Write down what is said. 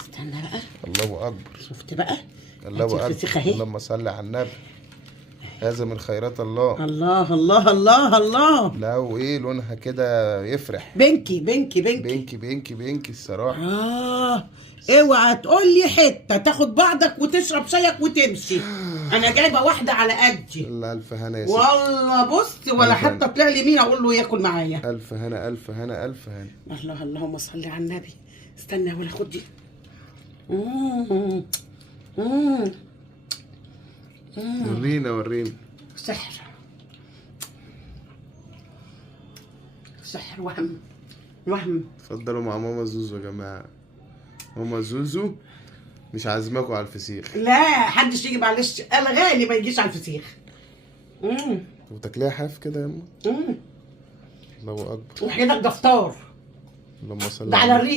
استنى بقى. الله اكبر. شفت بقى؟ الله اكبر. الفسيخ اهي. اللهم صل على النبي. هذا من خيرات الله. الله الله الله الله. لا وايه لونها كده يفرح. بنكي بنكي بنكي بينكي بينكي بينكي الصراحه. اوعى تقول لي حته تاخد بعضك وتشرب شايك وتمشي. انا جايبه واحده على قدي. الله الف هنا يا ستي. والله بص ولا حتى طلع لي مين اقول له ياكل معايا. الف هنا الف هنا الف هنا. الله اللهم صل على النبي. استنى ولا خد دي. ورينا ورينا. سحر سحر وهم وهم. اتفضلوا مع ماما زوزو يا جماعه. ماما زوزو مش عازماكوا على الفسيخ. لا حدش يجي معلش الغالي ما يجيش على الفسيخ. وتاكليها حاف كده يا اما. الله اكبر. وحياتك ده فطار. اللهم صل ده على الريق.